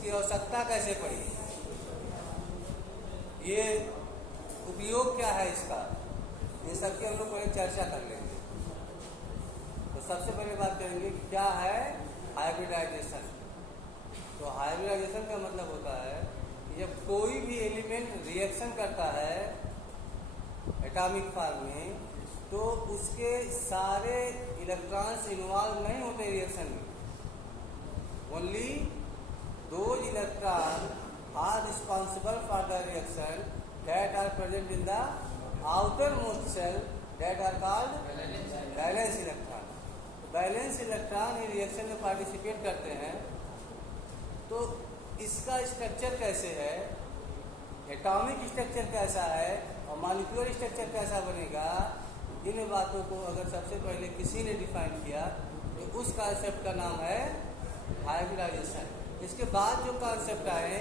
इसकी आवश्यकता कैसे पड़ी, ये उपयोग क्या है इसका, ये सबकी हम लोग पहले चर्चा कर लेंगे। तो सबसे पहले बात करेंगे कि क्या है हाइब्रिडाइजेशन। तो हाइब्रिडाइजेशन का मतलब होता है कि जब कोई भी एलिमेंट रिएक्शन करता है एटॉमिक फॉर्म में, तो उसके सारे इलेक्ट्रॉन्स इन्वॉल्व नहीं होते रिएक्शन में, only those electron are responsible for the reaction that are present in the outermost shell that are called valence electron. Valence electron ये रिएक्शन में पार्टिसिपेट करते हैं। तो इसका स्ट्रक्चर कैसे है, एटॉमिक स्ट्रक्चर कैसा है और मॉलिक्यूलर स्ट्रक्चर कैसा बनेगा, इन बातों को अगर सबसे पहले किसी ने डिफाइन किया तो उस कॉन्सेप्ट का नाम है हाइब्रिडाइजेशन। इसके बाद जो कॉन्सेप्ट आए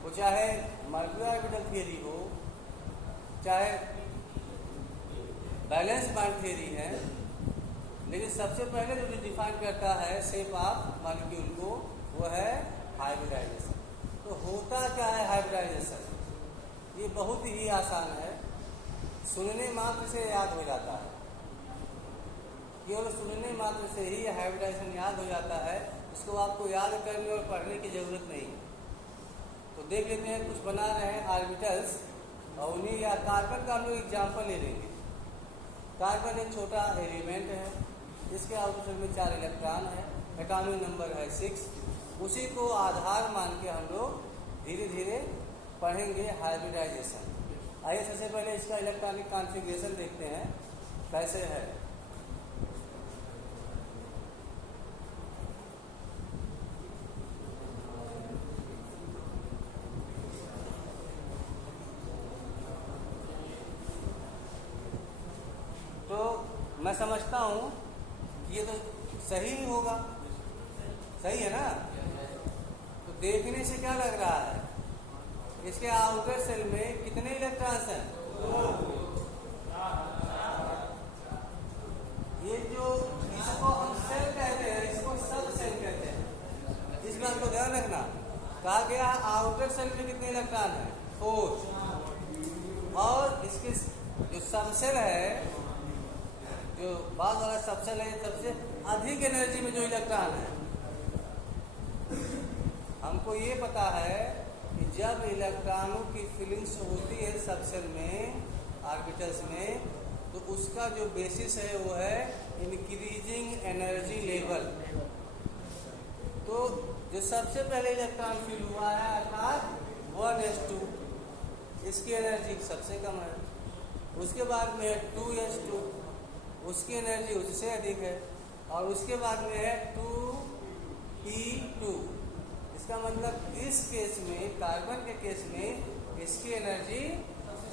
वो चाहे मॉलिक्यूलर ऑर्बिटल थियरी हो, चाहे बैलेंस बॉन्ड थियरी है, लेकिन सबसे पहले जो डिफाइन करता है शेप ऑफ मॉलिक्यूल को वो है हाइब्रिडाइजेशन। तो होता क्या है हाइब्रिडाइजेशन, ये बहुत ही आसान है, सुनने मात्र से याद हो जाता है, केवल सुनने मात्र से ही हाइब्रिडाइजेशन याद हो जाता है, इसको आपको याद करने और पढ़ने की जरूरत नहीं। तो देख लेते हैं, कुछ बना रहे हैं ऑर्बिटल्स और उन्हीं या कार्बन का हम लोग एग्जाम्पल ले लेंगे। कार्बन एक छोटा एलिमेंट है, इसके ऑर्बिटल में 4 इलेक्ट्रॉन है, एटॉमिक नंबर है 6। उसी को आधार मान के हम लोग धीरे धीरे पढ़ेंगे हाइब्रिडाइजेशन। आइए सबसे पहले इसका इलेक्ट्रॉनिक कॉन्फ़िगरेशन देखते हैं कैसे है। तो मैं समझता हूँ ये तो सही ही होगा, सही है ना। तो देखने से क्या लग रहा है, इसके आउटर सेल में कितने इलेक्ट्रॉन्स हैं? ये जो इसको हम सेल कहते हैं, इसको सब सेल कहते हैं, इस बात को ध्यान रखना। कहा गया आउटर सेल में कितने इलेक्ट्रॉन हैं? 4। और इसके जो सबसेल है, जो बाद वाला सबसेल है, सबसे अधिक एनर्जी में जो इलेक्ट्रॉन है, हमको ये पता है कि जब इलेक्ट्रॉनों की फीलिंग्स होती है सबसेल में, ऑर्बिटल्स में, तो उसका जो बेसिस है वो है इंक्रीजिंग एनर्जी लेवल। तो जो सबसे पहले इलेक्ट्रॉन फील हुआ है अर्थात 1s2, इसकी एनर्जी सबसे कम है। उसके बाद में है 2s2, उसकी एनर्जी उससे अधिक है। और उसके बाद में है 2p2। इसका मतलब इस केस में, कार्बन के केस में, इसकी एनर्जी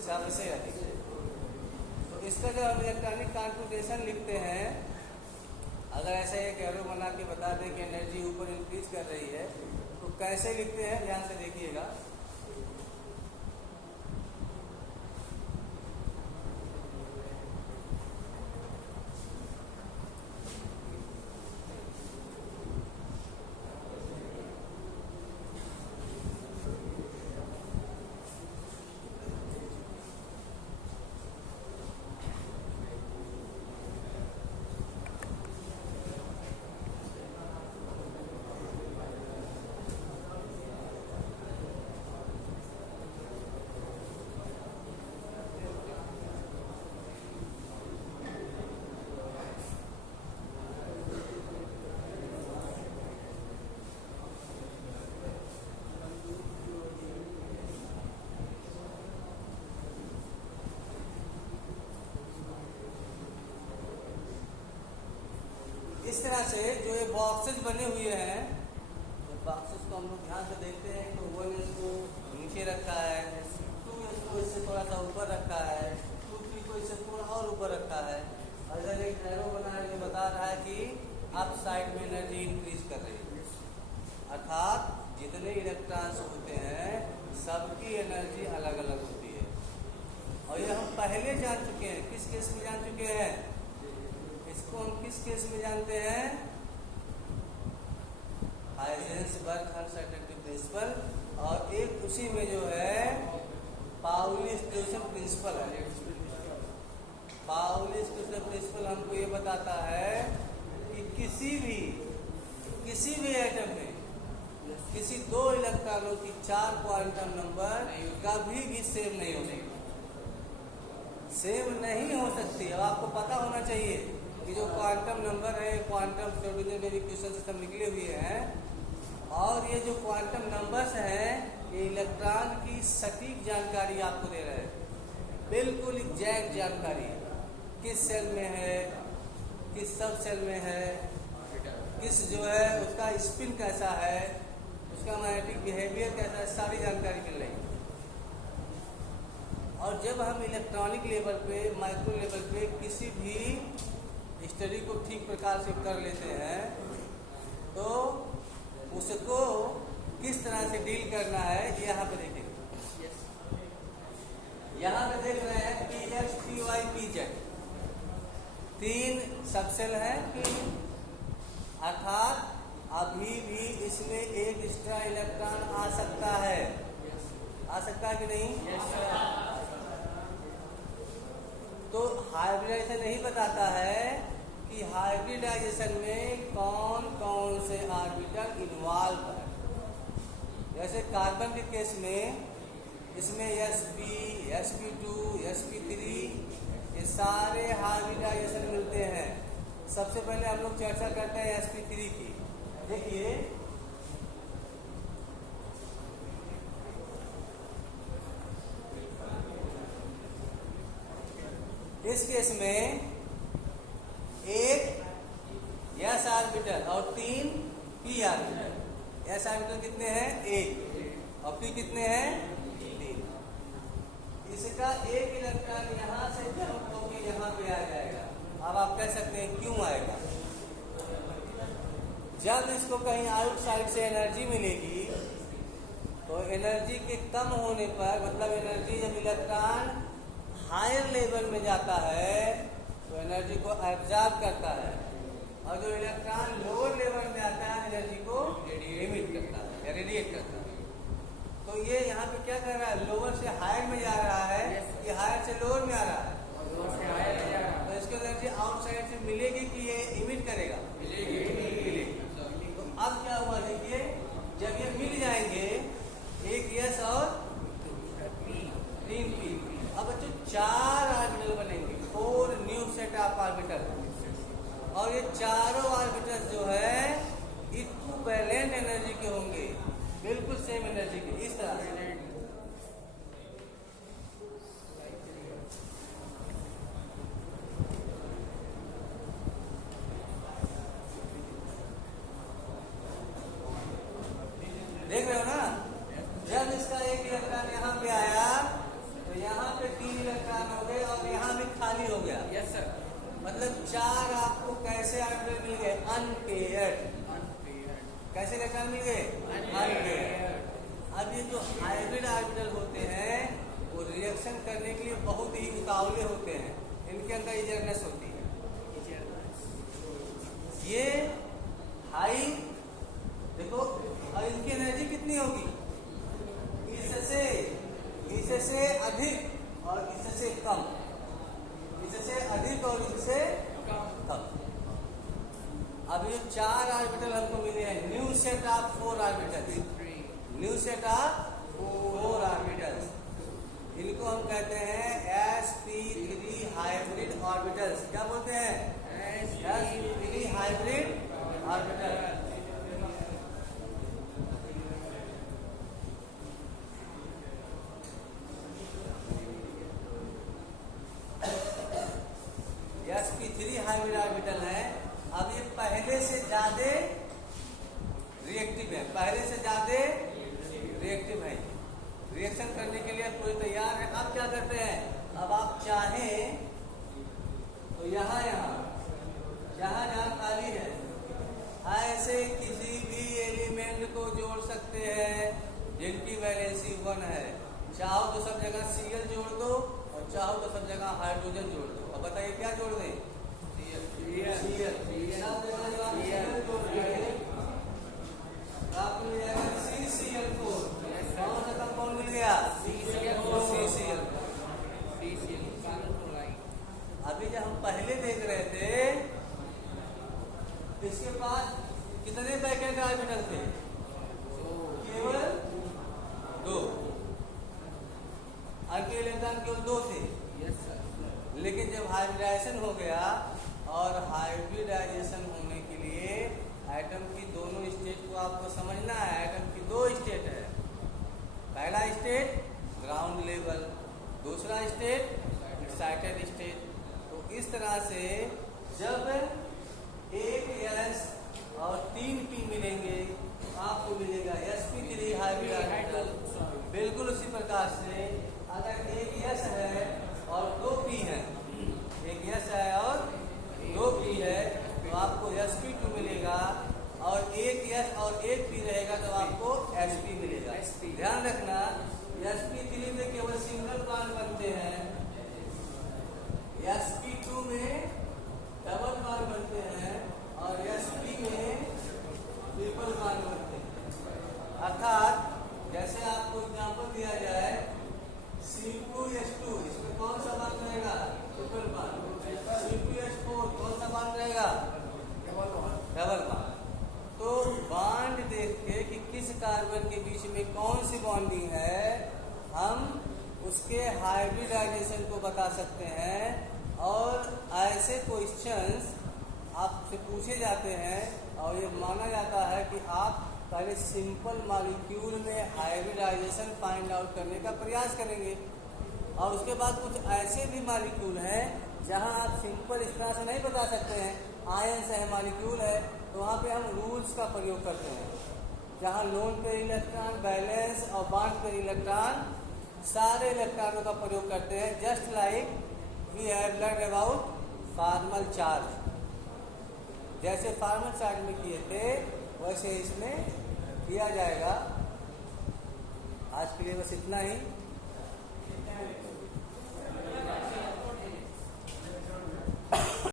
सबसे अधिक है। तो इसका जब हम इलेक्ट्रॉनिक कॉन्फ़िगरेशन लिखते हैं, अगर ऐसे एक एरो बना के बता दें कि एनर्जी ऊपर इंक्रीज कर रही है, तो कैसे लिखते हैं ध्यान से देखिएगा। इस तरह से जो ये बॉक्सेस बने हुए हैं, तो बॉक्सेस को हम लोग ध्यान से देखते हैं तो 1s को नीचे रखा है, 2s को इससे थोड़ा सा ऊपर रखा है, 2p को इससे थोड़ा और ऊपर रखा है। और इधर एक एरो बना है जो बता रहा है कि अप साइड में एनर्जी इंक्रीज कर रही है, अर्थात जितने इलेक्ट्रॉन्स होते हैं सबकी एनर्जी अलग अलग होती है। और ये हम पहले जान चुके हैं, किस केस में जान चुके हैं, इसको हम किस केस में जानते हैं, हाइजेंसबर्ग अनसर्टेनिटी प्रिंसिपल, और एक उसी में जो है पाउली डिस्ट्रीब्यूशन प्रिंसिपल है। पाउली डिस्ट्रीब्यूशन प्रिंसिपल हमको ये बताता है कि किसी भी एटम में किसी दो इलेक्ट्रॉनों की 4 क्वांटम नंबर कभी भी सेम नहीं हो सकती, सेम नहीं हो सकती। अब आपको पता होना चाहिए कि जो क्वांटम नंबर है, क्वांटम थ्योरी में भी क्वेश्चन सिस्टम निकले हुए हैं, और ये जो क्वांटम नंबर्स हैं ये इलेक्ट्रॉन की सटीक जानकारी आपको दे रहे हैं, बिल्कुल एग्जैक्ट जानकारी, किस सेल में है, किस सब सेल में है, किस जो है उसका स्पिन कैसा है, उसका मैग्नेटिक बिहेवियर कैसा है, सारी जानकारी मिल रही है। और जब हम इलेक्ट्रॉनिक लेवल पे, माइक्रो लेवल पे किसी भी स्टडी को ठीक प्रकार से कर लेते हैं तो उसको किस तरह से डील करना है ये यहाँ पे देखेंगे। यहाँ पे देख रहे हैं PX, PY, PZ 3 सबसेल है, अर्थात अभी भी इसमें एक एक्स्ट्रा इलेक्ट्रॉन आ सकता है, आ सकता है कि नहीं? तो हाइब्रिडाइजेशन नहीं बताता है कि हाइब्रिडाइजेशन में कौन कौन से ऑर्बिटल इन्वॉल्व है। जैसे कार्बन के केस में इसमें sp, sp2, sp3 ये सारे हाइब्रिडाइजेशन मिलते हैं। सबसे पहले हम लोग चर्चा करते हैं sp3 की। देखिए इस केस में एक s ऑर्बिटल और 3 p ऑर्बिटल। s ऑर्बिटल कितने हैं? 1, और p कितने हैं? 3। इसका एक इलेक्ट्रॉन यहाँ से जंप होकर यहाँ पे आ जाएगा। अब आप कह सकते हैं क्यों आएगा? जब इसको कहीं आउटसाइड से एनर्जी मिलेगी तो एनर्जी के कम होने पर, मतलब एनर्जी जब इलेक्ट्रॉन हायर लेवल में जाता है तो एनर्जी को एब्जॉर्ब करता है, और जो इलेक्ट्रॉन लोअर लेवल में आता है एनर्जी को एमिट करता है या रेडिएट करता है। तो ये यहाँ पे क्या कर रहा है? लोअर से हायर में जा रहा है, ये हायर से लोअर में आ रहा है। तो इसको एनर्जी आउटसाइड से मिलेगी कि ये इमिट करेगा? मिलेगी। तो अब क्या हुआ देखिए, जब ये मिल जाएंगे एक S और 3 P, अब बच्चों 4 ऑर्बिटल बनेंगे, 4 न्यू सेट ऑफ ऑर्बिटल, और ये चारों ऑर्बिटल जो है इक्विवेलेंट एनर्जी के होंगे, बिल्कुल सेम एनर्जी के। इस तरह से देख रहे हो ना? जब इसका एक इलेक्ट्रॉन यहाँ पे आया तो यहाँ पे 3 इलेक्ट्रॉन हो गए और यहाँ भी खाली हो गया। Yes sir. मतलब 4 आपको कैसे ऑर्बिटल मिल गए? अनपेयर्ड। कैसे इलेक्ट्रॉन मिल गए? अनपेयर्ड। अब ये जो हाइब्रिड ऑर्बिटल होते हैं वो रिएक्शन करने के लिए बहुत ही उतावले होते हैं, इनके अंदर इजरनेस होती है। ये हाई देखो, और इनकी एनर्जी कितनी होगी? इससे अधिक और इससे कम, इससे अधिक और इससे कम। अब ये 4 ऑर्बिटल हमको मिले हैं, new set of 4 orbital, new set of 4 orbitals. इनको हम कहते हैं sp3 हाइब्रिड ऑर्बिटल्स। क्या बोलते हैं? sp3 hybrid orbital. sp3 hybrid orbital है। अब ये पहले से ज्यादा रिएक्टिव है, पहले से ज्यादा रिएक्टिव है, रिएक्शन करने के लिए पूरी तैयार है। अब क्या करते हैं? अब आप चाहें तो यहाँ जहाँ खाली है ऐसे किसी भी एलिमेंट को जोड़ सकते हैं जिनकी वैलेंसी 1 है। चाहो तो सब जगह Cl जोड़ दो और चाहो तो सब जगह हाइड्रोजन जोड़ दो। अब बताइए क्या जोड़ दें? Cl। आपको मिल जाएगा CCl इलेक्ट्रॉन केवल 2 थे। लेकिन जब हाइब्रिडाइजेशन हो गया, और हाइब्रिडाइजेशन होने के लिए एटम की दोनों स्टेट को आपको समझना है। एटम की 2 स्टेट है। पहला स्टेट ग्राउंड लेवल, दूसरा स्टेट एक्साइटेड स्टेट। तो इस तरह से जब एक S और 3 P मिलेंगे, आपको मिलेगा sp3 हाइब्रिड। बिल्कुल उसी प्रकार से अगर एक S है और 2 P है, एक S है और 2 P है, तो आपको sp2 मिलेगा, और एक S और एक P रहेगा तो आपको sp मिलेगा। ध्यान रखना, sp3 में केवल सिंगल बॉन्ड बनते हैं, sp2 में डबल बॉन्ड बनते हैं, और sp में ट्रिपल बॉन्ड बनते हैं। अर्थात जैसे आपको एग्जांपल दिया जाए C2H2, इसमें कौन सा बॉन्ड रहेगा? Triple bond. C2H4 कौन सा बॉन्ड रहेगा? Double bond. तो बॉन्ड देख के कि किस कार्बन के बीच में कौन सी बॉन्डिंग है, हम उसके हाइब्रिडाइजेशन को बता सकते हैं। और ऐसे क्वेश्चंस आपसे पूछे जाते हैं, और ये माना जाता है कि आप पहले सिंपल मॉलिक्यूल में हाइब्रिडाइजेशन फाइंड आउट करने का प्रयास करेंगे, और उसके बाद कुछ ऐसे भी मॉलिक्यूल हैं जहां आप सिंपल इस तरह से नहीं बता सकते हैं। आयन सह मॉलिक्यूल है, तो वहाँ पे हम रूल्स का प्रयोग करते हैं, जहाँ लोन पेयर इलेक्ट्रॉन, बैलेंस और बॉन्ड पेयर इलेक्ट्रॉन, सारे इलेक्ट्रॉनों का प्रयोग करते हैं। Just like we have learn about formal charge. जैसे फॉर्मल चार्ज में किए थे, वैसे इसमें किया जाएगा। आज के लिए बस इतना ही।